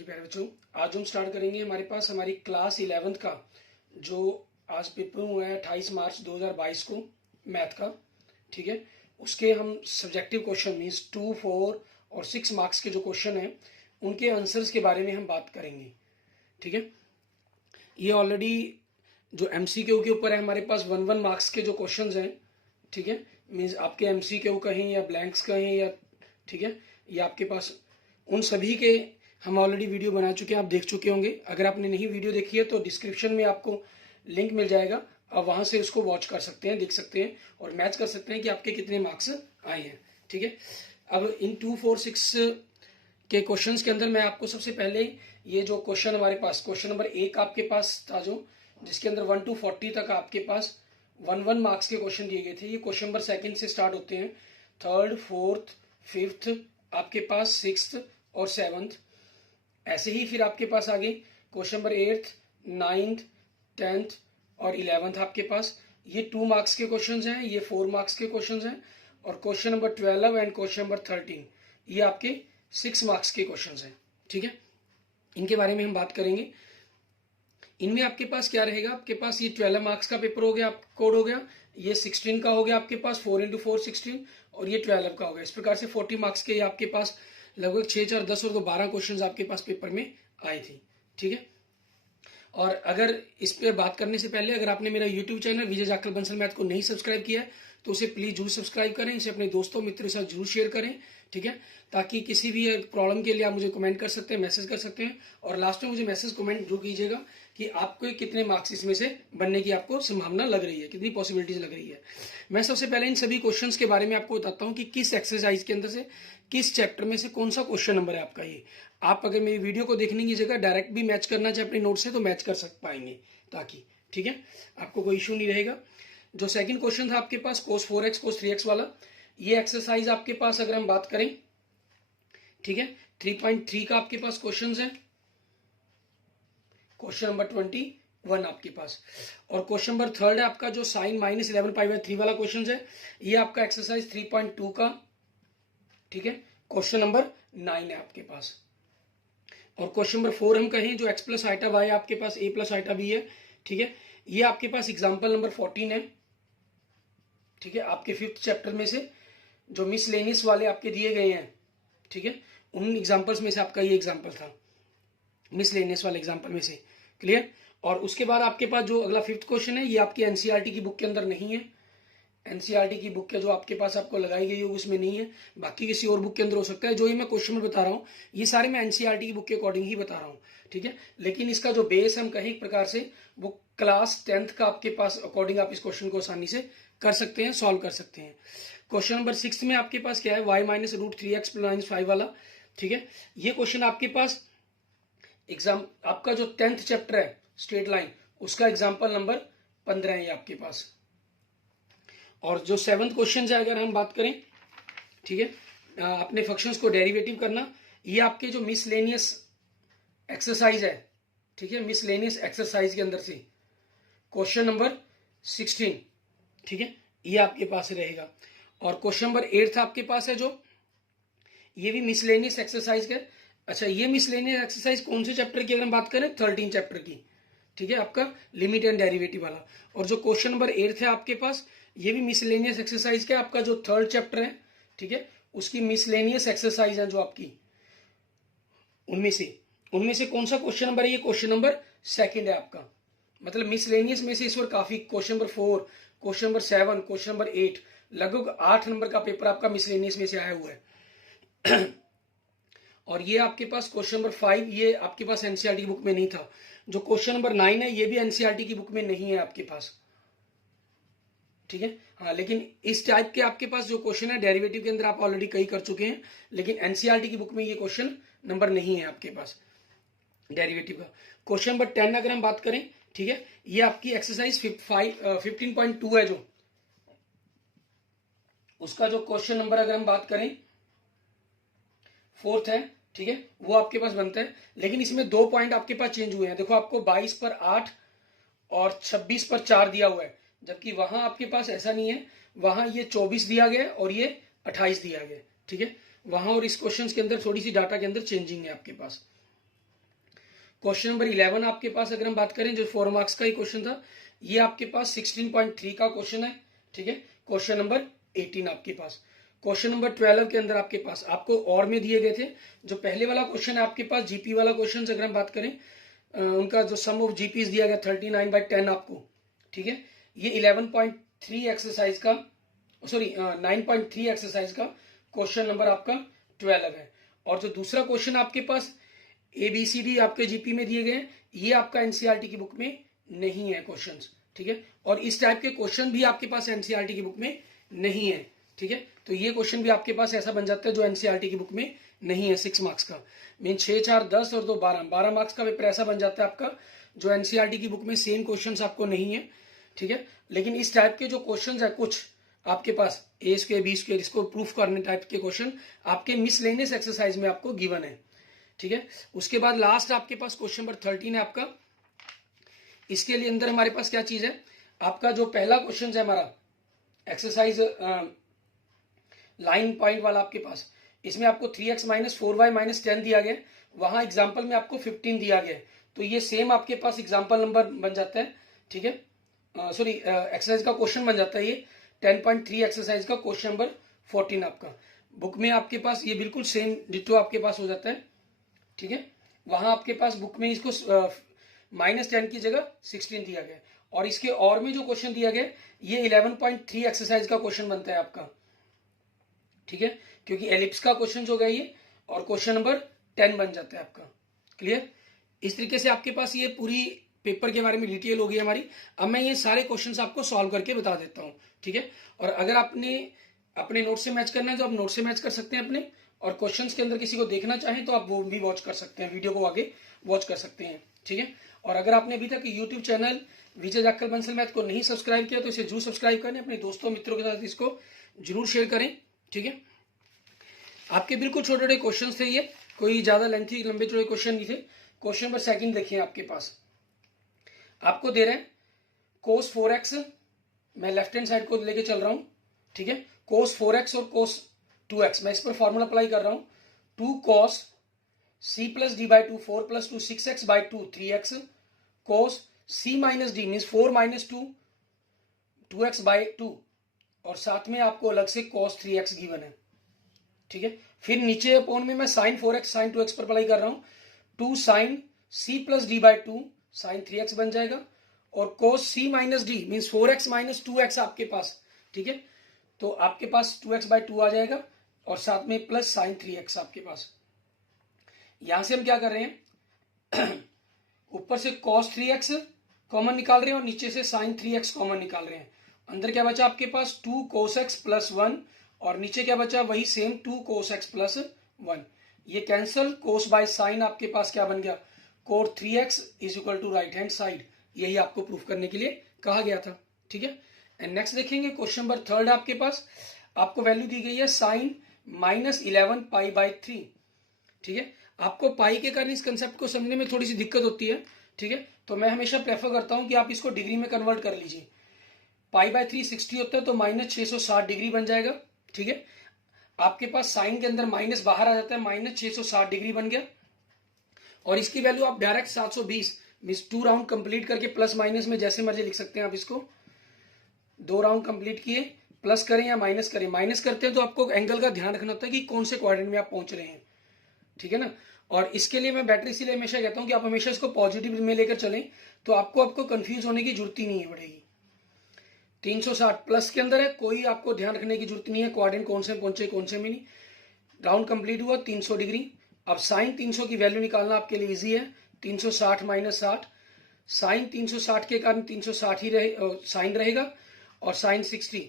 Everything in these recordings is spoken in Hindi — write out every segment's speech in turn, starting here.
जी प्यारे बच्चों, आज हम स्टार्ट करेंगे हमारे पास हमारी क्लास 11th का जो आज पेपर हुआ है 28 मार्च 2022 को मैथ का। ठीक है, उसके हम सब्जेक्टिव क्वेश्चन मीन्स 2, 4 और 6 मार्क्स के जो क्वेश्चन हैं उनके आंसर्स के बारे में हम बात करेंगे। ठीक है, ये ऑलरेडी जो MCQ के ऊपर है हमारे पास 1 मार्क्स के जो क्वेश्चन हैं। ठीक है, मीन्स आपके MCQ कहें या ब्लैंक्स कहें या ठीक है, ये आपके पास उन सभी के हम ऑलरेडी वीडियो बना चुके हैं, आप देख चुके होंगे। अगर आपने नहीं वीडियो देखी है तो डिस्क्रिप्शन में आपको लिंक मिल जाएगा, आप वहां से उसको वॉच कर सकते हैं, देख सकते हैं और मैच कर सकते हैं कि आपके कितने मार्क्स आए हैं। ठीक है, अब इन 2, 4, 6 के क्वेश्चंस के अंदर मैं आपको सबसे पहले ये जो क्वेश्चन हमारे पास क्वेश्चन नंबर 1 आपके पास था, जो जिसके अंदर 1 to 40 तक आपके पास 1 मार्क्स के क्वेश्चन दिए गए थे। ये क्वेश्चन नंबर 2 से स्टार्ट होते हैं, 3rd, 4th, 5th आपके पास 6th और 7th। ऐसे ही फिर आपके पास आगे question number 8th, 9th, 10th और 11th आपके पास ये 2 मार्क्स के क्वेश्चंस हैं, ये 4 मार्क्स के क्वेश्चंस हैं और question number 12 and question number 13 ये आपके 6 मार्क्स के क्वेश्चंस हैं। ठीक है, इनके बारे में हम बात करेंगे। इनमें आपके पास क्या रहेगा, आपके पास ये 12 मार्क्स का पेपर हो गया, कोड हो गया, ये 16 का हो गया आपके पास 4 into 4 16 और ये 12 का हो गया। इस प्रकार से 40 मार्क्स के आपके पास लगभग 6, 4, 10 और 12 क्वेश्चंस आपके पास पेपर में आए थे। ठीक है, और अगर इस पर बात करने से पहले अगर आपने मेरा YouTube चैनल विजय जाखल बंसल मैथ को नहीं सब्सक्राइब किया है तो उसे प्लीज जरूर सब्सक्राइब करें, इसे अपने दोस्तों मित्रों के साथ जरूर शेयर करें। ठीक है, ताकि किसी भी प्रॉब्लम के लिए आप मुझे कमेंट कर सकते हैं, मैसेज कर सकते हैं और लास्ट में मुझे मैसेज कमेंट जरूर कीजिएगा कि आपको कितने मार्क्स इसमें से बनने की आपको संभावना लग रही है, कितनी पॉसिबिलिटीज लग रही है। मैं सबसे पहले इन सभी क्वेश्चंस के बारे में आपको बताता हूं कि किस एक्सरसाइज के अंदर से किस चैप्टर में से कौन सा क्वेश्चन नंबर है आपका। ये आप अगर मेरी वीडियो को देखने की जगह डायरेक्ट भी मैच करना चाहे अपने नोट से तो मैच कर पाएंगे, ताकि ठीक है आपको कोई इशू नहीं रहेगा। जो सेकंड क्वेश्चन था आपके पास cos 4x cos 3x वाला, ये एक्सरसाइज आपके पास अगर हम बात करें, ठीक है, 3.3 का आपके पास क्वेश्चन है, क्वेश्चन नंबर 21 आपके पास। और क्वेश्चन नंबर 3 है आपका जो sin -11π/3 वाला क्वेश्चन है, ये आपका एक्सरसाइज 3.2 का, ठीक है, क्वेश्चन नंबर 9 है आपके पास। और क्वेश्चन नंबर 4 हम कहें जो x + i y आपके पास a + i b है। ठीक है, ये आपके पास एग्जाम्पल नंबर 14 है। ठीक है, आपके 5th चैप्टर में से जो मिसलेनियस वाले आपके दिए गए हैं, ठीक है, उन एग्जाम्पल्स में से आपका ये एग्जाम्पल था, मिसलेनियस वाले एग्जाम्पल में से। क्लियर। और उसके बाद आपके पास जो अगला 5th क्वेश्चन है, ये आपकी एनसीईआरटी की बुक के अंदर नहीं है। एनसीईआरटी की बुक के जो आपके पास आपको लगाई गई है उसमें नहीं है, बाकी किसी और बुक के अंदर हो सकता है। जो ये मैं क्वेश्चन में बता रहा हूँ ये सारे मैं एनसीईआरटी की बुक के अकॉर्डिंग ही बता रहा हूँ। ठीक है, लेकिन इसका जो बेस हम कहें एक प्रकार से वो क्लास 10th का आपके पास अकॉर्डिंग आप इस क्वेश्चन को आसानी से कर सकते हैं, सॉल्व कर सकते हैं। क्वेश्चन नंबर 6 में आपके पास क्या है, y - √3x + 5 वाला। ठीक है, ये क्वेश्चन आपके पास एग्जाम आपका जो 10th चैप्टर है स्ट्रेट लाइन, उसका एग्जाम्पल नंबर 15 है आपके पास। और जो 7th क्वेश्चन है अगर हम बात करें, ठीक है, अपने फंक्शंस को डेरिवेटिव करना, ये आपके जो मिसलेनियस एक्सरसाइज है, ठीक है, मिसलेनियस एक्सरसाइज के अंदर से क्वेश्चन नंबर 16, ठीक है, ये आपके पास रहेगा। और क्वेश्चन नंबर 8 आपके पास है जो ये भी मिसलेनियस एक्सरसाइज का। अच्छा, ये मिसलेनियस एक्सरसाइज कौन से चैप्टर की अगर हम बात करें, 13 चैप्टर की। ठीक है, आपका लिमिट एंड डेरिवेटिव वाला। और जो क्वेश्चन नंबर 8 है आपके पास, ये भी मिसलेनियस एक्सरसाइज का, आपका जो 3rd चैप्टर है, ठीक है, उसकी मिसलेनियस एक्सरसाइज है जो आपकी, उनमें से कौन सा क्वेश्चन नंबर है, ये क्वेश्चन नंबर 2 है आपका। मतलब मिसलेनियस में से इस बार काफी question number 4, question number 7, question number 8, लगभग 8 नंबर का पेपर आपका मिसलेनियस में से आया हुआ है। और ये आपके पास क्वेश्चन नंबर 5, ये आपके पास एनसीईआरटी की बुक में नहीं था। जो क्वेश्चन नंबर 9 है, ये भी एनसीईआरटी की बुक में नहीं है आपके पास। ठीक है, हाँ, लेकिन इस टाइप के आपके पास जो क्वेश्चन है डेरिवेटिव के अंदर आप ऑलरेडी कई कर चुके हैं, लेकिन एनसीईआरटी की बुक में ये क्वेश्चन नंबर नहीं है आपके पास डेरिवेटिव का। क्वेश्चन नंबर 10 अगर हम बात करें, ठीक है, ये आपकी एक्सरसाइज 15.2 है, जो उसका जो क्वेश्चन नंबर अगर हम बात करें 4th है, ठीक है, वो आपके पास बनता है। लेकिन इसमें 2 पॉइंट आपके पास चेंज हुए हैं। देखो, आपको 22 पर 8 और 26 पर 4 दिया हुआ है, जबकि वहां आपके पास ऐसा नहीं है, वहां ये 24 दिया गया और ये 28 दिया गया। ठीक है, वहां और इस क्वेश्चन के अंदर थोड़ी सी डाटा के अंदर चेंजिंग है आपके पास। क्वेश्चन नंबर 11 आपके पास अगर हम बात करें, जो 4 मार्क्स का ही क्वेश्चन था, ये आपके पास 16.3 का क्वेश्चन है, ठीक है। क्वेश्चन नंबर 18 आपके पास। क्वेश्चन नंबर 12 के अंदर आपके पास आपको और में दिए गए थे। जो पहले वाला क्वेश्चन है आपके पास जीपी वाला क्वेश्चन, अगर हम बात करें उनका जो सम ऑफ जीपीज दिया गया 39/10 आपको, ठीक है। ये 11.3 एक्सरसाइज का, सॉरी 9.3 एक्सरसाइज का क्वेश्चन नंबर आपका 12 है। और जो दूसरा क्वेश्चन आपके पास ABCD आपके जीपी में दिए गए, ये आपका एनसीईआरटी की बुक में नहीं है क्वेश्चंस, ठीक है। और इस टाइप के क्वेश्चन भी आपके पास एनसीईआरटी की बुक में नहीं है, ठीक है। तो ये क्वेश्चन भी आपके पास ऐसा बन जाता है जो एनसीईआरटी की बुक में नहीं है 6 मार्क्स का। मीन 6, 4, 10 और 2, 12 मार्क्स का पेपर ऐसा बन जाता है आपका जो एनसीईआरटी की बुक में सेम क्वेश्चन आपको नहीं है, ठीक है। लेकिन इस टाइप के जो क्वेश्चन है कुछ आपके पास A², B², इसको प्रूफ करने टाइप के क्वेश्चन आपके मिसलेनियस एक्सरसाइज में आपको गिवन है, ठीक है। उसके बाद लास्ट आपके पास क्वेश्चन नंबर 13 है आपका। इसके लिए अंदर हमारे पास क्या चीज है, आपका जो पहला क्वेश्चन है हमारा एक्सरसाइज लाइन पॉइंट वाला आपके पास, इसमें आपको 3x - 4y - 10 दिया गया, वहां एग्जाम्पल में आपको 15 दिया गया। तो ये सेम आपके पास एग्जाम्पल नंबर बन जाता है, ठीक है। सॉरी एक्सरसाइज का क्वेश्चन बन जाता है ये 10.3 एक्सरसाइज का क्वेश्चन नंबर 14 आपका बुक में आपके पास ये बिल्कुल सेम डिटो आपके पास हो जाता है, ठीक है। वहां आपके पास बुक में इसको -10 की जगह 16 दिया गया। और इसके और में जो क्वेश्चन दिया गया ये 11.3 एक्सरसाइज का क्वेश्चन बनता है आपका, ठीक है, क्योंकि एलिप्स का क्वेश्चन जो गया ये और क्वेश्चन नंबर 10 बन जाता है आपका। क्लियर। इस तरीके से आपके पास ये पूरी पेपर के बारे में डिटेल होगी हमारी। अब मैं ये सारे क्वेश्चंस आपको सॉल्व करके बता देता हूं, ठीक है। और अगर आपने अपने नोट से मैच करना है तो आप नोट से मैच कर सकते हैं अपने, और क्वेश्चंस के अंदर किसी को देखना चाहें तो आप वो भी वॉच कर सकते हैं, वीडियो को आगे वॉच कर सकते हैं, ठीक है। और अगर आपने अभी तक यूट्यूब चैनल विजय जाखल बंसल मैथ को नहीं सब्सक्राइब किया तो इसे जरूर सब्सक्राइब करें, अपने दोस्तों मित्रों के साथ इसको जरूर शेयर करें, ठीक है। आपके बिल्कुल छोटे छोटे क्वेश्चन थे ये, कोई ज्यादा लेंथी लंबे चौड़े क्वेश्चन नहीं थे। क्वेश्चन नंबर 2 देखिए आपके पास आपको दे रहे हैं cos 4x, मैं लेफ्ट हैंड साइड को लेके चल रहा हूं, ठीक है। cos 4x और cos 2x, मैं इस पर फॉर्मूला अप्लाई कर रहा हूं। 2 cos c + d/2 4 + 2 6x/2 3x cos c - d means 4 - 2 2x/2 और साथ में आपको अलग से cos 3x गिवन है, ठीक है। फिर नीचे अपोन में मैं sin 4x sin 2x पर अप्लाई कर रहा हूं। 2 sin c + d/2 sin 3x बन जाएगा और cos c - d means 4x - 2x आपके पास, ठीक है। तो आपके पास 2x/2 आ जाएगा और साथ में प्लस sin 3x आपके पास। यहां से हम क्या कर रहे हैं ऊपर से cos 3x कॉमन निकाल रहे हैं और नीचे से sin 3x कॉमन निकाल रहे हैं। अंदर क्या बचा आपके पास 2 cos x + 1 और नीचे क्या बचा वही सेम 2 cos x + 1। ये कैंसल, cos बाय sin आपके पास क्या बन गया cos 3x = right hand side. यही आपको प्रूफ करने के लिए कहा गया था, ठीक है। एंड नेक्स्ट देखेंगे क्वेश्चन नंबर 3 आपके पास आपको वैल्यू दी गई है sin -11 π/3, ठीक है। आपको पाई के कारण इस कंसेप्ट को समझने में थोड़ी सी दिक्कत होती है, ठीक है। तो मैं हमेशा प्रेफर करता हूं कि आप इसको डिग्री में कन्वर्ट कर लीजिए। π/3 60 होता है तो -660 डिग्री बन जाएगा, ठीक है। आपके पास साइन के अंदर माइनस बाहर आ जाता है, -660 डिग्री बन गया। और इसकी वैल्यू आप डायरेक्ट 720 मीन्स 2 राउंड कंप्लीट करके प्लस माइनस में जैसे मर्जी लिख सकते हैं आप इसको। 2 राउंड कंप्लीट किए, प्लस करें या माइनस करें। माइनस करते हैं तो आपको एंगल का ध्यान रखना होता है कि कौन से क्वाड्रेंट में आप पहुंच रहे हैं, ठीक है ना। और इसके लिए मैं बैटरी इसीलिए हमेशा कहता हूं कि आप हमेशा इसको पॉजिटिव में लेकर चलें तो आपको कंफ्यूज होने की जरूरत ही नहीं पड़ेगी। 360 प्लस के अंदर है, कोई आपको ध्यान रखने की जरूरत नहीं है क्वाड्रेंट कौन से पहुंचे कौन से में नहीं। राउंड कंप्लीट हुआ 300 डिग्री। अब साइन 300 की वैल्यू निकालना आपके लिए इजी है। 360 - 60 साइन 360 के कारण 360 ही साइन रहेगा और साइन 60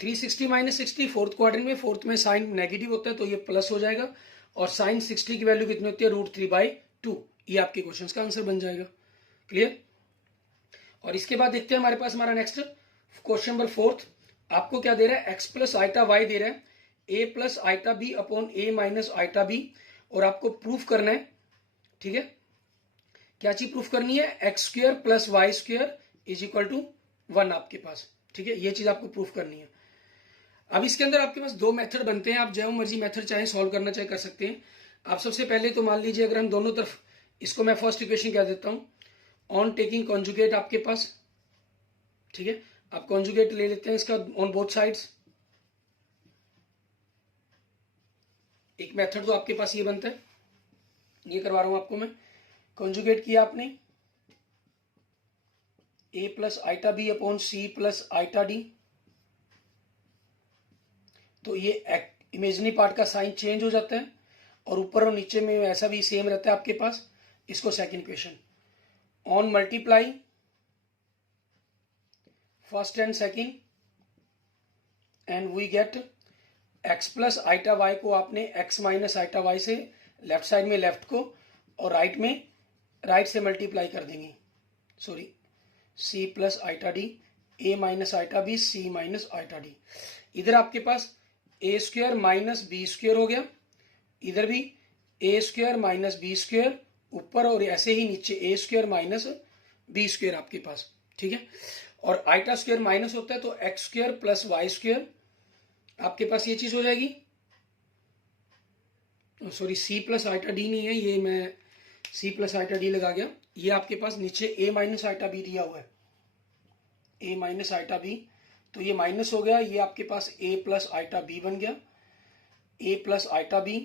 360 - 60 फोर्थ क्वाड्रेंट में, फोर्थ में साइन नेगेटिव होता है तो ये प्लस हो जाएगा और साइन 60 की वैल्यू कितनी होती है √3/2। ये आपके क्वेश्चन का आंसर बन जाएगा। क्लियर। और इसके बाद देखते हैं हमारे पास हमारा नेक्स्ट क्वेश्चन नंबर 4 आपको क्या दे रहा है x + i दे रहा है a + i/b upon a - i/b और आपको प्रूफ करना है, ठीक है। क्या चीज प्रूफ करनी है x² + y² = 1 आपके पास, ठीक है। ये चीज आपको प्रूफ करनी है। अब इसके अंदर आपके पास 2 मेथड बनते हैं, आप जो मर्जी मेथड चाहे सॉल्व करना चाहे कर सकते हैं। आप सबसे पहले तो मान लीजिए अगर हम दोनों तरफ इसको मैं फर्स्ट इक्वेशन कह देता हूं, ऑन टेकिंग कॉन्जुगेट आपके पास, ठीक है, आप कॉन्जुगेट ले लेते हैं इसका ऑन बोथ साइड्स। एक मेथड तो आपके पास ये बनता है, ये करवा रहा हूं आपको मैं। कॉन्जुगेट किया आपने a plus iota B upon C plus iota D, तो ये इमेजिनरी पार्ट का साइन चेंज हो जाता है और ऊपर और नीचे में ऐसा भी सेम रहता है आपके पास। इसको second equation on multiply first and second and we get x plus iota Y को आपने x माइनस आइटा वाई से लेफ्ट साइड में लेफ्ट को और राइट में राइट से मल्टीप्लाई कर देंगे, sorry c plus iota D a minus iota B c minus iota D. इधर आपके पास A square minus B square हो गया, इधर भी A square minus B square ऊपर और ऐसे ही नीचे ए स्क्वायर माइनस बी स्क्वायर आपके पास, ठीक है। और आइटा स्क्वायर माइनस होता है तो X square plus Y square आपके पास ये चीज हो जाएगी, sorry C plus iota D नहीं है ये, मैं सी प्लस आइटा डी लगा गया। ये आपके पास नीचे ए माइनस आइटा बी दिया हुआ है, ए माइनस आइटा बी, तो ये माइनस हो गया, ये आपके पास ए प्लस आइटा बी बन गया, ए प्लस आइटा बी,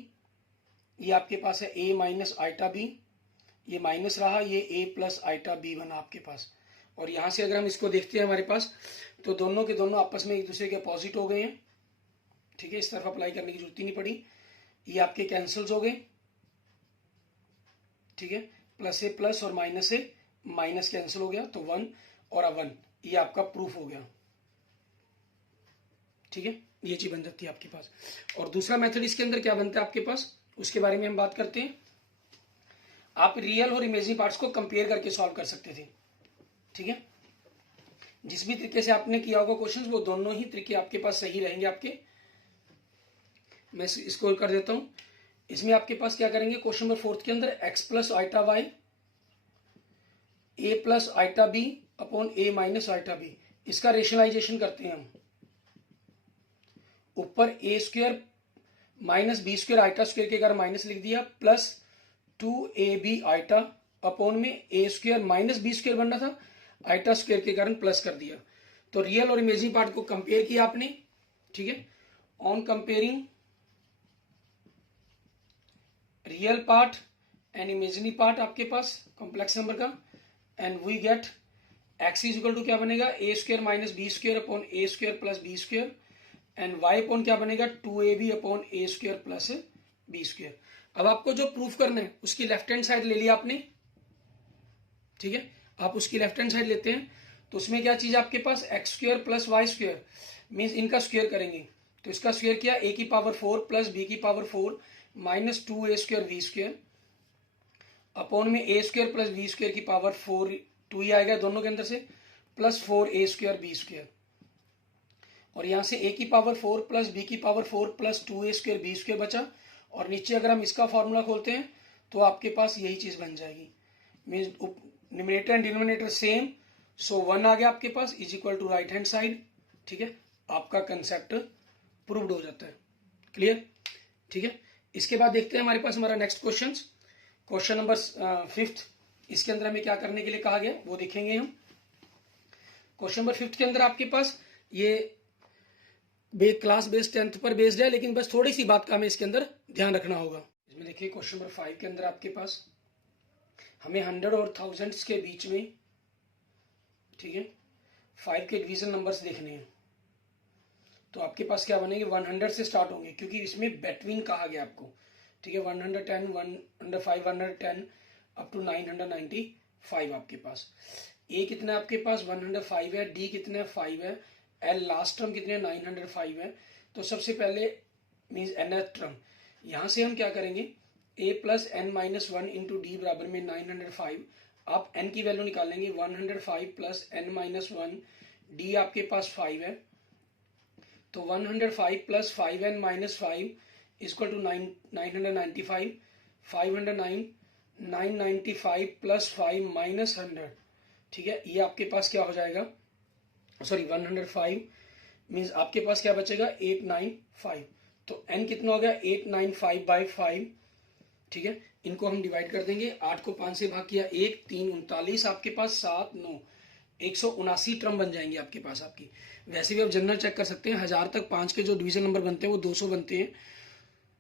ये आपके पास है ए माइनस आइटा बी, ये माइनस रहा, ये ए प्लस आइटा बी बना आपके पास। और यहां से अगर हम इसको देखते हैं हमारे पास, तो दोनों के दोनों आपस में एक दूसरे के अपोजिट हो गए हैं, ठीक है, इस तरफ अप्लाई करने की जरूरत ही नहीं पड़ी। ये आपके कैंसल्स हो गए, ठीक है, प्लस से प्लस और माइनस से माइनस कैंसिल हो गया, तो 1 और 1, ये आपका प्रूफ हो गया, ठीक है, ये चीज बन जाती है आपके पास। और दूसरा मेथड इसके अंदर क्या बनता है आपके पास, उसके बारे में हम बात करते हैं। आप रियल और इमेजिनरी पार्ट्स को कंपेयर करके सॉल्व कर सकते थे, ठीक है। जिस भी तरीके से आपने किया होगा क्वेश्चंस, वो दोनों ही तरीके आपके पास सही रहेंगे आपके। मैं इसको कर देता हूं। इसमें आपके पास क्या करेंगे, क्वेश्चन नंबर 4 के अंदर x plus iota Y a plus iota B upon a minus iota B, इसका रेशनलाइजेशन करते हैं हम। ऊपर a square minus B square iota square के कारण माइनस लिख दिया, प्लस 2ab आइटा अपॉन में a square minus B square बन रहा था, आइटा स्क्वायर के कारण प्लस कर दिया। तो रियल और इमेजिनरी पार्ट को कंपेयर किया आपने, ठीक है। On comparing real part and imaginary part आपके पास कॉम्प्लेक्स नंबर का, and we get x is equal to क्या बनेगा, a square minus B square upon a square plus b square, and y upon क्या बनेगा, 2ab upon a square plus b square. अब आपको जो प्रूफ करना है उसकी लेफ्ट हैंड साइड ले लिया आपने, ठीक है, आप उसकी लेफ्ट हैंड साइड लेते हैं, तो उसमें क्या चीज आपके पास, x square plus Y square, means इनका स्क्वायर करेंगे, तो इसका स्क्वायर किया a की पावर 4 प्लस b की power 4 minus 2a square b square upon में a square plus b square की पावर 4, 2 ही आएगा दोनों के अंदर से, plus 4a square b square, और यहां से a की पावर 4 प्लस b की power 4 plus 2a square b square बचा, और नीचे अगर हम इसका फॉर्मूला खोलते हैं तो आपके पास यही चीज बन जाएगी, means numerator and denominator same, so 1 आ गया आपके पास, is equal to right hand side, ठीक है, आपका कंसेप्ट प्रूव्ड हो जाता है। क्लियर, ठीक है। इसके बाद देखते हैं हमारे पास हमारा नेक्स्ट क्वेश्चन नंबर 5। इसके अंदर हमें क्या करने के लिए कहा गया वो देखेंगे हम। क्वेश्चन नंबर 5 के अंदर आपके पास ये क्लास बेस्ड 10th पर बेस्ड है, लेकिन बस थोड़ी सी बात का हमें इसके अंदर ध्यान रखना होगा। इसमें देखिए क्वेश्चन नंबर 5 के अंदर आपके पास हमें 100 और थाउजेंड्स के बीच में, ठीक है, 5 के डिवीजन नंबर्स देखने हैं। तो आपके पास क्या बनेंगे, 100 से स्टार्ट होंगे, क्योंकि इसमें बिटवीन कहा गया आपको, ठीक है, 110, 110 अप टू 995 आपके पास। ए कितना है आपके पास, 105 है, डी कितना है, 5 है, एल लास्ट टर्म कितने 905 है। तो सबसे पहले मीन्स nth टर्म, यहां से हम क्या करेंगे, a plus N minus 1 into D बराबर में 905, आप n की वैल्यू निकालेंगे, 105 प्लस एन माइनस 1, डी आपके पास 5 है, तो 105 plus 5n minus 5 equal to 995, 509, 995 plus 5 minus 100, ठीक है, ये आपके पास क्या हो जाएगा, सॉरी 105 मीन्स आपके पास क्या बचेगा 895, तो n कितना हो गया 895 बाई 5, ठीक है, इनको हम डिवाइड कर देंगे। 8 को 5 से भाग किया 1, 3 39 आपके पास, 7 9 179 टर्म बन जाएंगी आपके पास आपकी। वैसे भी आप जनरल चेक कर सकते हैं, 1000 तक 5 के जो डिवीजन नंबर बनते हैं वो 200 बनते हैं,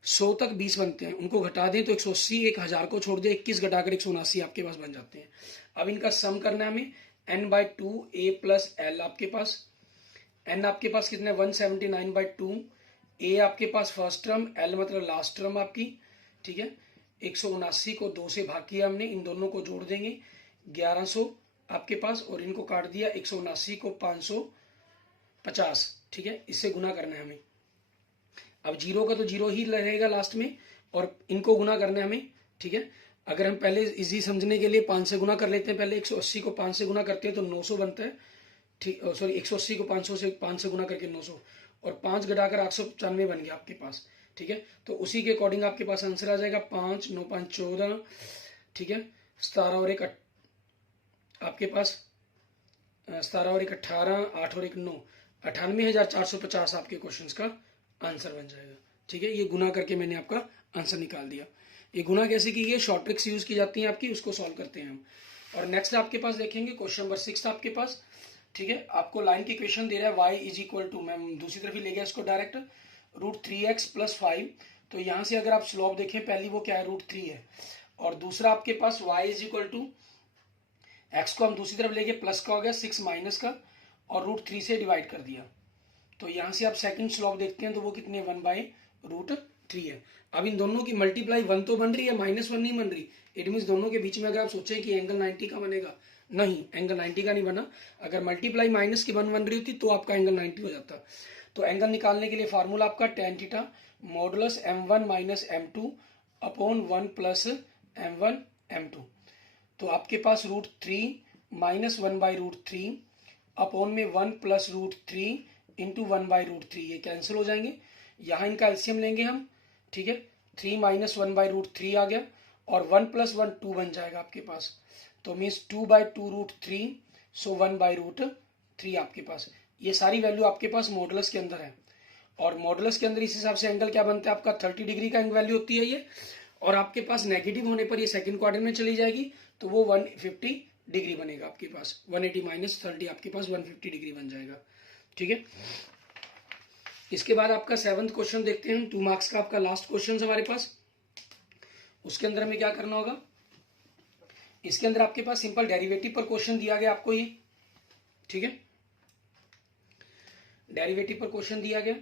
100 तक 20 बनते हैं, उनको घटा दें तो 180, 1000 को छोड़ दें 21 घटाकर 179 आपके पास बन जाते हैं। अब इनका सम करना है हमें, n/2 a प्लस l आपके पास, n आपके पास कितना है 179/2, a आपके पास फर्स्ट टर्म, l मतलब लास्ट टर्म आपकी, ठीक है। 179 को 2 से भाग किया हमने, इन दोनों को जोड़ देंगे 1100 आपके पास, और इनको काट दिया 179 को 550, ठीक है। इससे गुना करना है हमें। अब 0 का तो 0 ही रहेगा लास्ट में, और इनको गुना करना है हमें, ठीक है। अगर हम पहले इजी समझने के लिए 5 से गुना कर लेते हैं, पहले 180 को 5 से गुना करते हैं तो 900 बनता है, ठीक, सॉरी 180 को 5 से गुना करके 900, और 5 घटाकर 895 बन गया आपके पास, ठीक है। तो उसी के अकॉर्डिंग आपके पास आंसर आ जाएगा 5 9 5 14, ठीक है। 17 और 1 आपके पास 17 और 1 18, 8 और 1 9, 98,450 आपके क्वेश्चंस का आंसर बन जाएगा, ठीक है। ये गुना करके मैंने आपका आंसर निकाल दिया। ये गुना कैसे की है, शॉर्ट ट्रिक्स यूज की जाती हैं आपकी, उसको सॉल्व करते हैं हम। और नेक्स्ट आपके पास देखेंगे क्वेश्चन नंबर 6 आपके पास, ठीक है। आपको लाइन की इक्वेशन दे रहा है y इज इक्वल टू, मैं दूसरी तरफ ही ले गया इसको डायरेक्ट, √3x + 5। तो यहाँ से अगर आप स्लोप देखें, पहली वो क्या है √3 है, और दूसरा आपके पास y is equal to, x को हम दूसरी तरफ ले गए, प्लस का हो गया 6 माइनस का, और √3 से डिवाइड कर दिया। तो यहाँ से आप सेकंड स्लोप देखते हैं तो वो कितने 1/√3 है। अब इन दोनों की मल्टीप्लाई 1 तो बन रही है, -1 नहीं बन रही। इट मीन दोनों के बीच में अगर आप सोचें कि एंगल 90 का बनेगा, नहीं, एंगल 90 का नहीं बना। अगर मल्टीप्लाई माइनस की 1 बन रही होती तो आपका एंगल 90 हो जाता। तो एंगल निकालने के लिए फार्मूला आपका tan theta modulus m1 - m2 upon 1 + m1 m2। तो आपके पास √3 - 1/√3 अपॉन में 1 + √3 इंटू 1/√3, ये कैंसिल हो जाएंगे। यहाँ इनका एलसीएम लेंगे हम, ठीक है। 3 - 1/√3 आ गया, और 1 + 1 2 बन जाएगा आपके पास, तो मीन्स 2/2√3, सो 1/√3 आपके पास। ये सारी वैल्यू आपके पास मॉडुलस के अंदर है, और मॉडुलस के अंदर इस हिसाब से एंगल क्या बनता है आपका 30 डिग्री का वैल्यू होती है ये, और आपके पास नेगेटिव होने पर ये सेकंड क्वाड्रेंट में चली जाएगी, तो वो 150 डिग्री बनेगा आपके पास, 180 - 30 आपके पास 150 डिग्री बन जाएगा, ठीक है। इसके बाद आपका 7th क्वेश्चन देखते हैं हम, 2 मार्क्स का आपका लास्ट क्वेश्चन हमारे पास। उसके अंदर हमें क्या करना होगा, इसके अंदर आपके पास सिंपल डेरिवेटिव पर क्वेश्चन दिया गया आपको ये, ठीक है। डेरिवेटिव पर क्वेश्चन दिया गया,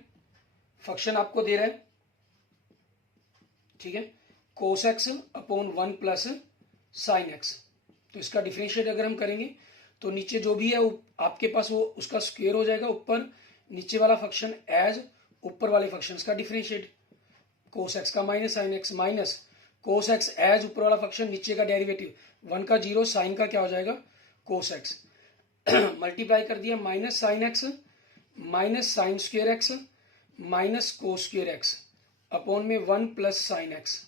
फंक्शन आपको दे रहा है, ठीक है, cos x upon 1 + sin x। तो इसका डिफरेंशिएट अगर हम करेंगे तो नीचे जो भी है आपके पास वो उसका स्क्वायर हो जाएगा, ऊपर नीचे वाला फंक्शन एज ऊपर वाले फंक्शंस का डिफरेंशिएट, cos x का minus sin x minus cos x as ऊपर वाला फंक्शन, नीचे का डेरिवेटिव 1 का 0, साइन का क्या हो जाएगा cos x, मल्टीप्लाई कर दिया minus sin x minus sin square x minus cos square x upon में 1 + sin x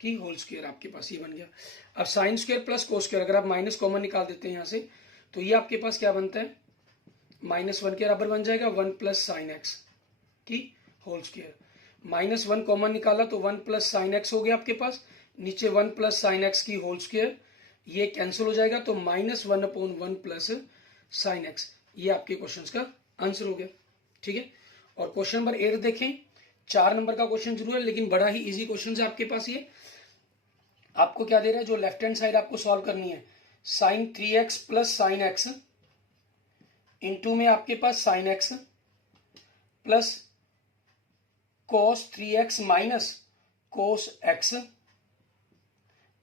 की होल स्क्वायर आपके पास ये बन गया। अब sine square plus cos square, अगर आप माइनस कॉमन निकाल देते हैं यहाँ से, तो ये आपके पास क्या बनता है -1 के बराबर बन जाएगा 1 + sin x की होल स्क्वायर। -1 कॉमन निकाला तो 1 + sin x हो गया आपके पास, नीचे 1 + sin x की होल स्क्वायर, ये कैंसिल हो जाएगा, तो -1/1 + sin x, ये आपके क्वेश्चन का आंसर हो गया, ठीक है। और क्वेश्चन नंबर 8 देखें, 4 नंबर का क्वेश्चन जरूर है लेकिन बड़ा ही इजी क्वेश्चन है आपके पास। ये आपको क्या दे रहा है, जो लेफ्ट हैंड साइड आपको सॉल्व करनी है, sin 3x + sin x into में आपके पास sin x plus cos 3x minus cos x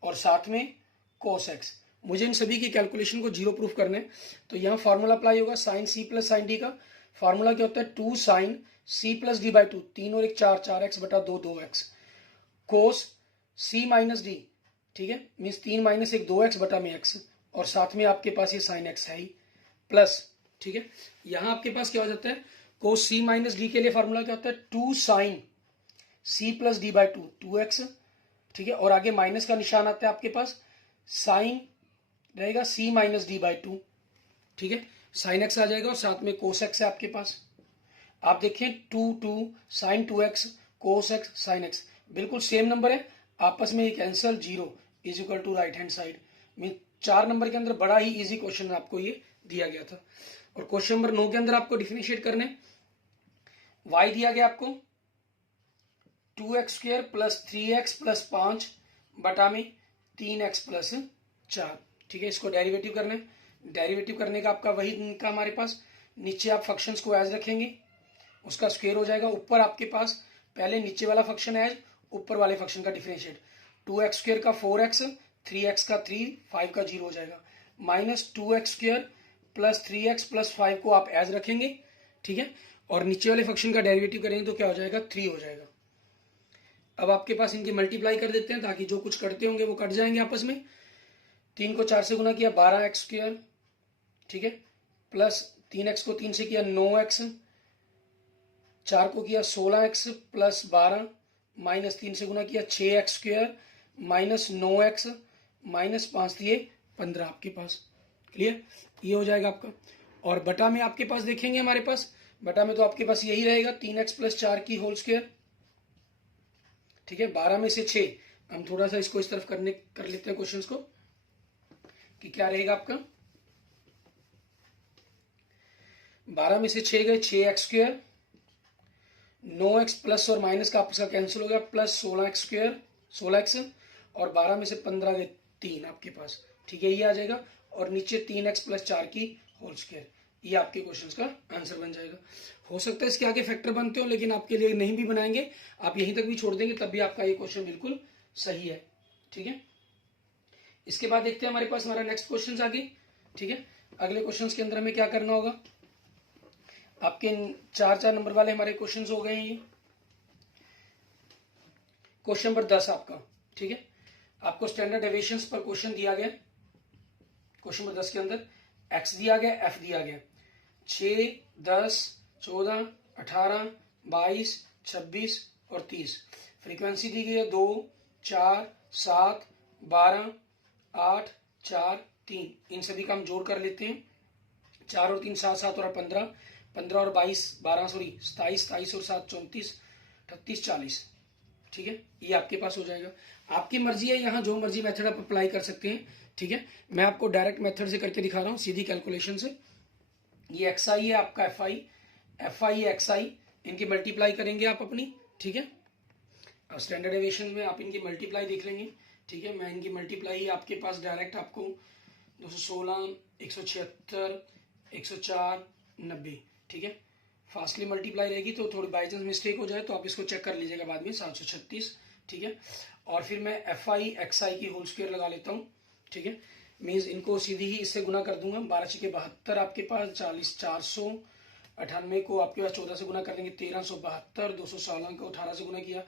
और साथ में cos x। मुझे इन सभी की कैलकुलेशन को जीरो प्रूफ करना है, तो यहाँ फॉर्मूला अप्लाई होगा sin c + sin d का। फॉर्मूला क्या होता है 2 sin c + d/2, 3 और 1 4, 4x बटा 2 2x, cos c minus d, ठीक है, मीन्स 3 - 1 2x बटा में x, और साथ में आपके पास ये sin x है ही प्लस, ठीक है। यहाँ आपके पास क्या हो जाता है cos c - d के लिए फॉर्मूला क्या होता है 2 sin c + d/2 2x, ठीक है, और आगे माइनस का निशान आता है आपके पास, साइन रहेगा c - d/2, ठीक है, sin x आ जाएगा और साथ में cos x है आपके पास। आप देखें 2 2 sin 2x cos x sin x, बिल्कुल सेम नंबर है, आपस में ये cancel, 0 is equal to right hand side. Mean 4 number के अंदर बड़ा ही इजी क्वेश्चन आपको ये दिया गया था। और क्वेश्चन नंबर 9 के अंदर आपको डिफरेंशिएट करने, y दिया गया आपको 2x² प्लस 3x प्लस 5 बटा में 3x प्लस 4। ठीक है, इसको डेरिवेटिव करना है। डेरिवेटिव करने का आपका वही का हमारे पास, नीचे आप फंक्शंस को एज रखेंगे, उसका स्क्वायर हो जाएगा। ऊपर आपके पास पहले नीचे वाला फंक्शन एज, ऊपर वाले फंक्शन का डिफरेंशिएट। 2x² का 4x, 3x का 3, 5 का 0 हो जाएगा। Minus 2x² plus 3x plus 5 को आप एज रखेंगे। ठीक है, और नीचे वाले फंक्शन का डेरिवेटिव करेंगे तो क्या हो जाएगा, 3 हो जाएगा। अब आपके पास इनकी मल्टीप्लाई कर देते हैं ताकि जो कुछ करते होंगे वो कट जाएंगे आपस में। 3 को 4 से गुना किया 12x², ठीक है, प्लस 3x को 3 से किया 9x, 4 को किया 16x प्लस 12, माइनस 3 से गुना किया 6x² माइनस 9x माइनस 5 दिए 15 आपके पास। क्लियर, ये हो जाएगा आपका। और बटा में आपके पास देखेंगे, हमारे पास बटा में तो आपके पास यही रहेगा 3x प्लस 4 की होल स्क्वायर। ठीक है, 12 में से 6, हम थोड़ा सा इसको इस तरफ कर लेते हैं क्वेश्चंस को कि क्या रहेगा आपका। 12 में से 6 गए 6x², 9x प्लस और माइनस का आपस का कैंसिल हो गया, प्लस 16x², 16x, और 12 में से 15 गए 3 आपके पास। ठीक है, ये आ जाएगा। और नीचे 3x प्लस 4 की होल स्क्वायर, ये आपके क्वेश्चंस का आंसर बन जाएगा। हो सकता है इसके आगे फैक्टर बनते हो, लेकिन आपके लिए नहीं भी बनाएंगे, आप यहीं तक भी छोड़ देंगे तब भी आपका ये क्वेश्चन बिल्कुल सही है। ठीक है, इसके बाद देखते हैं हमारे पास हमारा नेक्स्ट क्वेश्चन आगे। ठीक है, अगले क्वेश्चन के अंदर हमें क्या करना होगा, आपके 4 नंबर वाले हमारे क्वेश्चन हो गए हैं ये। क्वेश्चन नंबर 10 आपका। ठीक है, आपको स्टैंडर्ड डेविएशंस पर क्वेश्चन दिया गया। क्वेश्चन नंबर 10 के अंदर x दिया गया, f दिया गया, 6, 10, 14, 18, 22, 26 और 30। फ्रीक्वेंसी दी गई है 2, 4, 7, 12, 8, 4, 3। इन सभी का हम जोड़ कर लेते हैं। 4 और 3 7, 7 और 15, 15 और 22 12, सॉरी 27, 27 और 7 34, 38, 40। ठीक है, ये आपके पास हो जाएगा। आपकी मर्जी है, यहाँ जो मर्जी मेथड आप अप्लाई कर सकते हैं। ठीक है, मैं आपको डायरेक्ट मेथड से करके दिखा रहा हूँ, सीधी कैलकुलेशन से। ये xi है आपका fi है xi, इनकी मल्टीप्लाई करेंगे आप अपनी। ठीक है, अब स्टैंडर्ड डेविएशन में आप इनकी मल्टीप्लाई देख लेंगे। ठीक है, मैं इनकी मल्टीप्लाई आपके पास डायरेक्ट आपको 216, 176, 104, 90। ठीक है, फास्टली मल्टीप्लाई रहेगी तो थोड़ी बाई चांस मिस्टेक हो जाए तो आप इसको चेक कर लीजिएगा बाद में, 736। ठीक है, और फिर मैं fi xi की होल स्क्वायर लगा लेता हूँ। ठीक है, मीन्स इनको सीधी ही इससे गुना कर दूंगा। 12 6 72 आपके पास, 40 400, 98 को आपके पास 14 से गुना कर देंगे 1372, 216 को 18 से गुना किया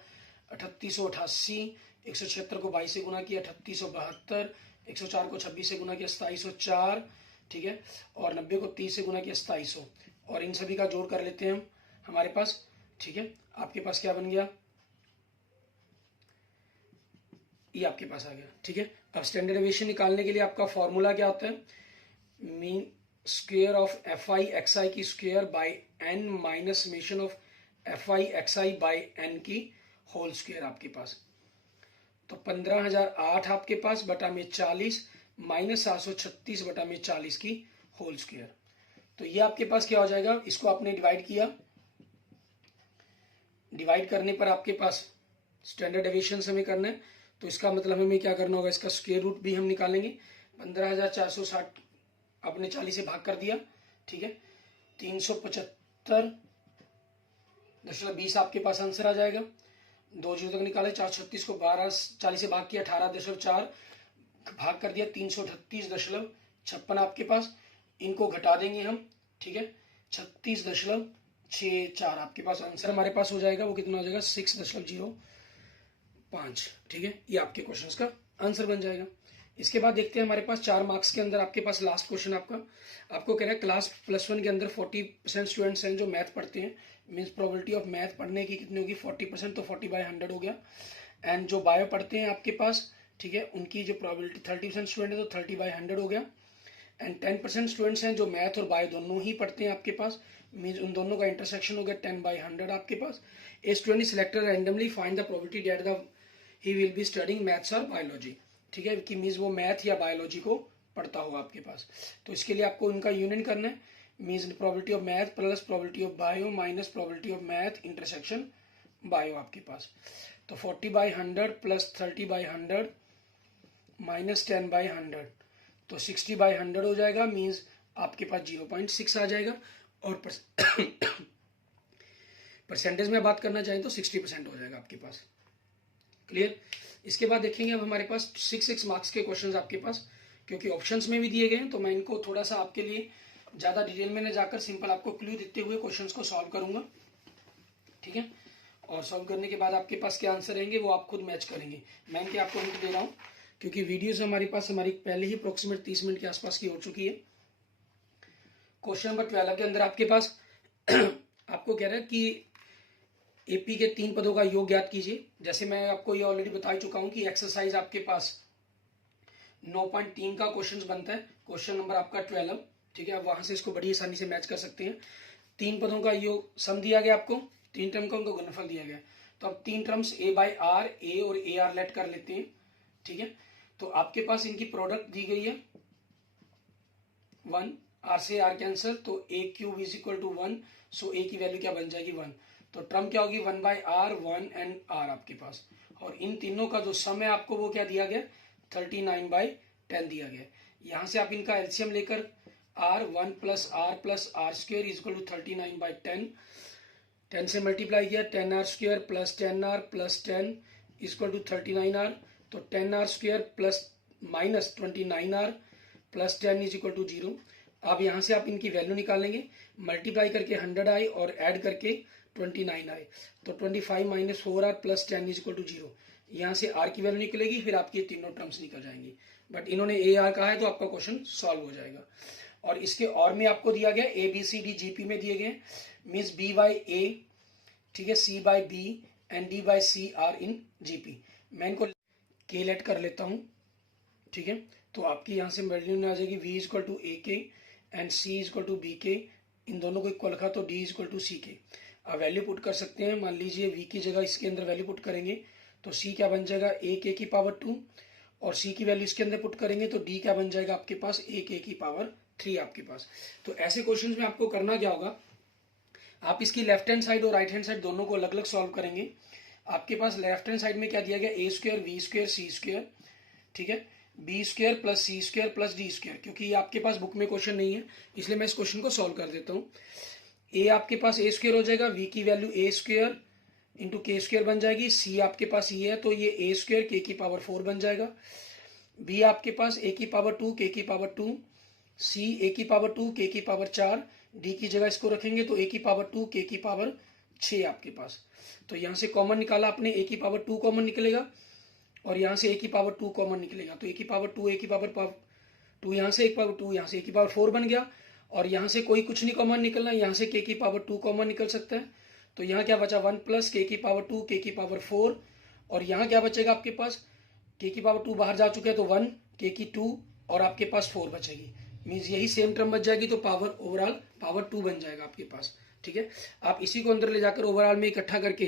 3888, 176 को 22 से गुना किया 3872, 104 को 26 से गुना किया 2704। ठीक है, और 90 को 30 से गुना किया 2700, और इन सभी का जोड़ कर लेते हैं हम हमारे पास। ठीक है, आपके पास क्या बन गया, ये आपके पास आ गया। ठीक है, अब स्टैंडर्ड डेविएशन निकालने के लिए आपका फॉर्मूला क्या होता है, mean square of fi xi की square by n minus summation of fi xi by n की होल स्क्वायर आपके पास। तो 15,008 आपके पास बटा में 40 माइनस 736 बटा में 40 की होल स्क्वायर। तो ये आपके पास क्या हो जाएगा, इसको आपने डिवाइड किया, डिवाइड करने पर आपके पास स्टैंडर्ड डेविएशन हमें करना है, तो इसका मतलब हमें क्या करना होगा, इसका स्क्वायर रूट भी हम निकालेंगे। 15,460 आपने 40 से भाग कर दिया। ठीक है, 375.20 आपके पास आंसर आ जाएगा। 2 जीरो तक निकाले, 436 को 12 40 से भाग किया, 18.4 भाग कर दिया, 338.56 आपके पास। इनको घटा देंगे हम। ठीक है, 36.64 आपके पास आंसर हमारे पास हो जाएगा। वो कितना हो जाएगा, 6.05। ठीक है, ये आपके क्वेश्चंस का आंसर बन जाएगा। इसके बाद देखते हैं हमारे पास 4 मार्क्स के अंदर आपके पास लास्ट क्वेश्चन आपको कह रहा है क्लास +1 के अंदर 40% स्टूडेंट्स हैं जो मैथ पढ़ते हैं। मीन्स प्रोबेबिलिटी ऑफ मैथ पढ़ने की कितनी होगी, 40%, तो 40/100 हो गया। एंड जो बायो पढ़ते हैं आपके पास, ठीक है, उनकी जो प्रोबेबिलिटी 30% स्टूडेंट है तो 30/100 हो गया। एंड 10% स्टूडेंट्स हैं जो मैथ और बायो दोनों ही पढ़ते हैं आपके पास। मीन्स उन दोनों का इंटरसेक्शन हो गया 10/100 आपके पास। A student is selected randomly, find the probability that the he will be studying maths और बायोलॉजी। ठीक है, कि मीन्स वो मैथ या बायोलॉजी को पढ़ता होगा आपके पास। तो इसके लिए आपको उनका यूनियन करना है, means probability of math plus probability of bio minus probability of math intersection bio आपके पास। तो 40/100 प्लस 30/100 माइनस 10/100, तो 60/100 हो जाएगा, मीन्स आपके पास 0.6 आ जाएगा। और परसेंटेज में बात करना चाहें तो 60% हो जाएगा आपके पास। क्लियर। इसके बाद देखेंगे अब हमारे पास 6 मार्क्स के क्वेश्चंस आपके पास, क्योंकि ऑप्शंस में भी दिए गए हैं, तो मैं इनको थोड़ा सा आपके लिए ज़्यादा डिटेल में न जाकर सिंपल आपको क्लू देते हुए क्वेश्चंस को सॉल्व करूंगा। ठीक है, और सॉल्व करने के बाद आपके पास क्या आंसर रहेंगे वो आप खुद मैच करेंगे। मैं इनके आपको हिंट दे रहा हूँ, क्योंकि वीडियोस हमारे पास हमारी पहले ही अप्रोक्सीमेट 30 मिनट के आसपास की हो चुकी है। क्वेश्चन नंबर 12 के अंदर आपके पास आपको कह रहा है कि एपी के 3 पदों का योग ज्ञात कीजिए। जैसे मैं आपको ये ऑलरेडी बता चुका हूं कि एक्सरसाइज आपके पास 9.3 का क्वेश्चन बनता है, क्वेश्चन नंबर आपका 12। ठीक है, आप वहां से इसको बड़ी आसानी से मैच कर सकते हैं। 3 पदों का योग सम दिया गया आपको, 3 टर्म का उनका गुणनफल दिया गया। तो अब 3 टर्म्स a/r, a और ar लेट कर लेते हैं। ठीक है, तो आपके पास इनकी प्रोडक्ट दी गई है 1, r से r कैंसर, तो a³ is equal to 1, so a की वैल्यू क्या बन जाएगी 1। तो टर्म क्या होगी 1/r, 1 एंड r आपके पास। और इन तीनों का जो सम है आपको वो क्या दिया गया 39/10 दिया गया। यहां से आप इनका एलसीएम लेकर r 1 plus r square is equal to 39/10, 10 से मल्टीप्लाई किया 10r square plus 10r plus 10 is equal to 39r। तो 10r square plus minus 29r plus 10 is equal to 0। अब यहाँ से आप इनकी वैल्यू निकालेंगे, मल्टीप्लाई करके 100 आए और ऐड करके 29 आए, तो 25 minus 4r plus 10 is equal to 0। यहाँ से r की वैल्यू निकलेगी, फिर आपकी तीनों टर्म्स निकल जाएंगी। बट इन्होंने AR कहा है तो आपका क्वेश्चन सॉल्व हो जाएगा। और इसके और में आपको दिया गया ABCD GP में दिए गए, मीन्स B/A, ठीक है, C/B and D/C are in GP। मैं इनको K लेट कर लेता हूँ। ठीक है, तो आपकी यहाँ से वैल्यू आ जाएगी V is equal to AK and C is equal to BK। इन दोनों को इक्वल रखा तो D is equal to CK। अब वैल्यू पुट कर सकते हैं, मान लीजिए V की जगह इसके अंदर वैल्यू पुट करेंगे तो C क्या बन जाएगा AK की पावर 2, और C की वैल्यू इसके अंदर पुट करेंगे तो D क्या बन जाएगा आपके पास AK की पावर 3 आपके पास। तो ऐसे क्वेश्चन में आपको करना क्या होगा, आप इसकी लेफ्ट हैंड साइड और राइट हैंड साइड दोनों को अलग अलग सॉल्व करेंगे। आपके पास लेफ्ट हैंड साइड में क्या दिया गया A² V² C², ठीक है, B² plus C² plus D²। क्योंकि ये आपके पास बुक में क्वेश्चन नहीं है इसलिए मैं इस क्वेश्चन को सॉल्व कर देता हूँ। A आपके पास A² हो जाएगा, V की वैल्यू A² इंटू K² बन जाएगी, C आपके पास ये है तो ये A² K की पावर 4 बन जाएगा, B आपके पास A की पावर 2 K की पावर 2, C A की पावर 2 K की पावर 4, D की जगह इसको रखेंगे तो A की पावर 2 K की पावर 6 आपके पास। तो यहाँ से कॉमन निकाला आपने, A की पावर 2 कॉमन निकलेगा और यहाँ से A की पावर 2 कॉमन निकलेगा, तो A की पावर 2 A की पावर 2 यहाँ से 1 पावर 2 यहाँ से A की पावर 4 बन गया। और यहाँ से कोई कुछ नहीं कॉमन निकलना, यहाँ से K की पावर 2 कॉमन निकल सकता है, तो यहाँ क्या बचा 1 प्लस K की पावर 2 K की पावर 4। और यहाँ क्या बचेगा आपके पास, K की पावर 2 बाहर जा चुके हैं तो 1 K की 2 और आपके पास 4 बचेगी, मीन्स यही सेम टर्म बच जाएगी, तो पावर ओवरऑल पावर 2 बन जाएगा आपके पास। ठीक है, आप इसी को अंदर ले जाकर ओवरऑल में इकट्ठा करके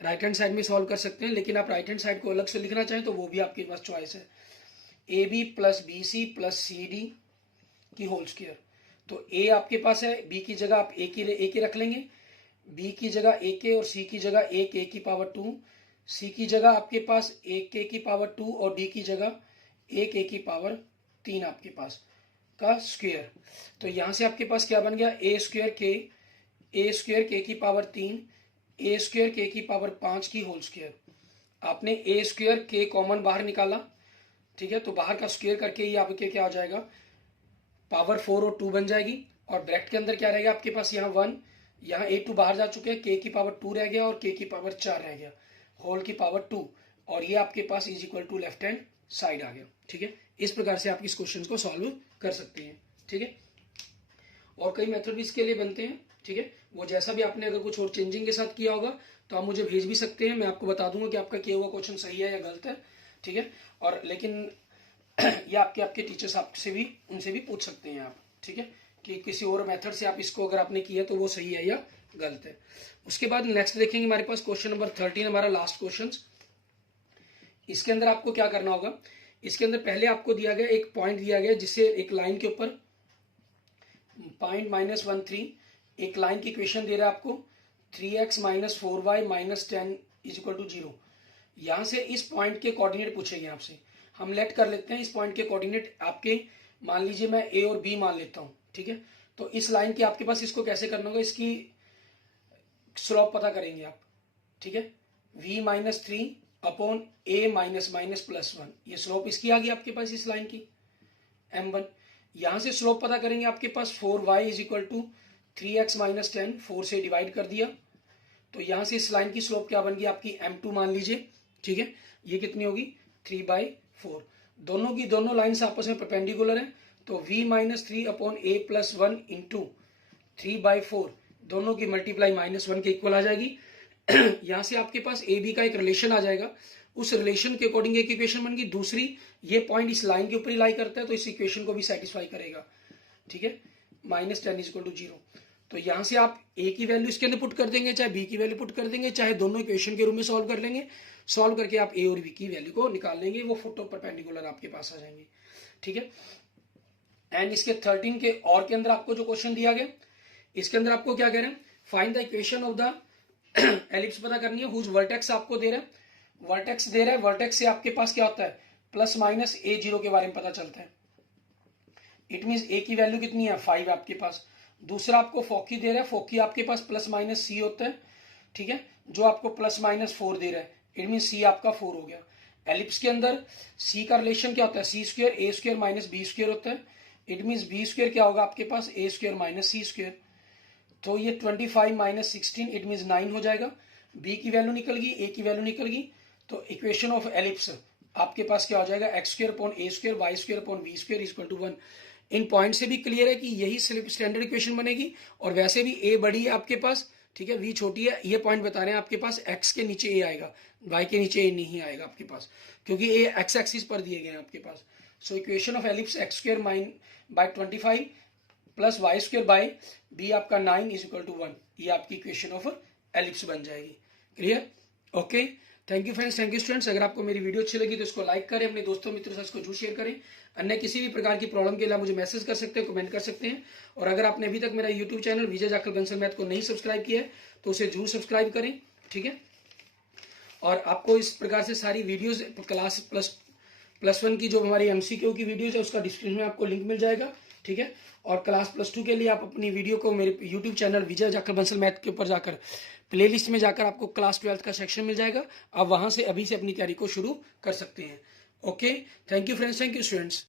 राइट हैंड साइड में सॉल्व कर सकते हैं, लेकिन आप राइट हैंड साइड को अलग से लिखना चाहें तो वो भी आपके पास चॉइस है, AB plus BC plus CD की होल स्क्वायर। तो A आपके पास है, B की जगह आप A की रख लेंगे, B की जगह AK और C की जगह 1 A की पावर 2, C की जगह आपके पास 1 K की पावर 2 और D की जगह 1 A की पावर 3 आपके पास का स्क्वायर। तो यहाँ से आपके पास क्या बन गया A² K की पावर 3 A² K की पावर 5 की होल स्क्वायर। आपने A² K कॉमन बाहर निकाला, ठीक है, तो बाहर का स्क्वायर करके ही आपके क्या आ जाएगा पावर 4 और 2 बन जाएगी। और ब्रैकेट के अंदर क्या रहेगा आपके पास, यहाँ 1, यहाँ A2 बाहर जा चुके हैं, K की पावर 2 रह गया और K की पावर 4 रह गया, होल की पावर 2, और ये आपके पास is equal to left hand side आ गया। ठीक है, इस प्रकार से आप इस क्वेश्चन को सॉल्व कर सकते हैं। ठीक है, और कई मेथड भी इसके लिए बनते हैं। ठीक है, वो जैसा भी आपने अगर कुछ और चेंजिंग के साथ किया होगा तो आप मुझे भेज भी सकते हैं, मैं आपको बता दूंगा कि आपका किया हुआ क्वेश्चन सही है या गलत है। ठीक है, और लेकिन ये आपके टीचर्स आपसे भी उनसे भी पूछ सकते हैं आप। ठीक है, कि किसी और मेथड से आप इसको अगर आपने किया तो वो सही है या गलत है। उसके बाद नेक्स्ट देखेंगे हमारे पास क्वेश्चन नंबर 13, हमारा लास्ट क्वेश्चन। इसके अंदर आपको क्या करना होगा, इसके अंदर पहले आपको दिया गया एक पॉइंट दिया गया जिससे एक लाइन के ऊपर .-13 एक लाइन की इक्वेशन दे रहा है आपको 3x - 4y - 10 = 0। यहां से इस पॉइंट के कोऑर्डिनेट पूछेंगे आपसे। हम लेट कर लेते हैं इस पॉइंट के कोऑर्डिनेट आपके, मान लीजिए मैं ए और बी मान लेता हूं, ठीक है। तो इस लाइन की आपके पास इसको कैसे करना होगा, इसकी स्लोप पता करेंगे आप, ठीक है। v - 3 अपॉन a -(-+1) ये स्लोप इसकी आ गई आपके पास इस लाइन की m1। यहां से स्लोप पता करेंगे आपके पास 4y = 3x - 10, 4 से डिवाइड कर दिया। तो यहां से इस लाइन की स्लोप क्या बन गई आपकी m2 मान लीजिए, ठीक है। ये कितनी होगी 3/4। दोनों की दोनों लाइन्स आपस में परपेंडिकुलर हैं, तो v - 3 अपॉन a+1 इंटू 3/4 दोनों की मल्टीप्लाई -1 के इक्वल आ जाएगी। यहां से आपके पास ए बी का एक रिलेशन आ जाएगा, उस रिलेशन के अकॉर्डिंग एक इक्वेशन बन गई। दूसरी, ये पॉइंट इस लाइन के ऊपर ही लाई करता है तो इस इक्वेशन को भी सेटिस्फाई करेगा, ठीक है। -10 = 0। तो यहां से आप ए की वैल्यू इसके अंदर पुट कर देंगे, चाहे बी की वैल्यू पुट कर देंगे, चाहे दोनों इक्वेशन के रूप में सॉल्व कर लेंगे। सॉल्व करके आप ए और बी की वैल्यू को निकाल लेंगे, वो फोटो परपेंडिकुलर आपके पास आ जाएंगे, ठीक है। एंड इसके 13 के और के अंदर आपको जो क्वेश्चन दिया गया, इसके अंदर आपको क्या कह रहे हैं, find the equation of the ellipse पता करनी है, हुज वर्टेक्स आपको दे रहा है, वर्टेक्स दे रहा है। वर्टेक्स से आपके पास क्या होता है, +-a0 के बारे में पता चलता है। इट मीन ए की वैल्यू कितनी है 5 आपके पास। दूसरा आपको फोकी दे रहा है, फोकी आपके पास +-c होता है, ठीक है, जो आपको +-4 दे रहा है। इट मीन c आपका 4 हो गया। एलिप्स के अंदर c का रिलेशन क्या होता है, c² a² - b² होता है। इट मीन b² क्या होगा आपके पास a² - c²। तो ये 25 - 16 इट मीन 9 हो जाएगा। b की वैल्यू निकल गई, a की वैल्यू निकल गई। तो इक्वेशन ऑफ एलिप्स आपके पास क्या हो जाएगा, x² upon a² y² upon v² = 1। इन पॉइंट से भी क्लियर है कि यही स्टैंडर्ड इक्वेशन बनेगी। और वैसे भी a बड़ी है आपके पास, ठीक है, v छोटी है। ये पॉइंट बता रहे हैं आपके पास x के नीचे a आएगा, y के नीचे a नहीं आएगा आपके पास, क्योंकि a x एक्सिस पर दिए गए हैं आपके पास। So equation of ellipse x² - 25 + y² / b आपका 9 = 1। ये आपकी इक्वेशन ऑफ एलिप्स बन जाएगी। Clear, okay. Thank you friends, thank you students. अगर आपको मेरी वीडियो अच्छी लगी तो इसको लाइक करें, अपने दोस्तों मित्रों से इसको जरूर शेयर करें। अन्य किसी भी प्रकार की प्रॉब्लम के लिए मुझे मैसेज कर सकते हैं, कमेंट कर सकते हैं। और अगर आपने अभी तक मेरा यूट्यूब चैनल विजय जाखड़ बंसल मैथ को नहीं सब्सक्राइब किया है तो उसे जरूर सब्सक्राइब करें, ठीक है। और आपको इस प्रकार से सारी वीडियोज क्लास +1 की जो हमारी MCQ की वीडियोज है उसका डिस्क्रिप्शन में आपको लिंक मिल जाएगा, ठीक है। और क्लास +2 के लिए आप अपनी वीडियो को मेरे यूट्यूब चैनल विजय जाखड़ बंसल मैथ के ऊपर जाकर प्लेलिस्ट में जाकर आपको क्लास 12 का सेक्शन मिल जाएगा। आप वहां से अभी से अपनी तैयारी को शुरू कर सकते हैं। Okay, thank you friends, thank you students.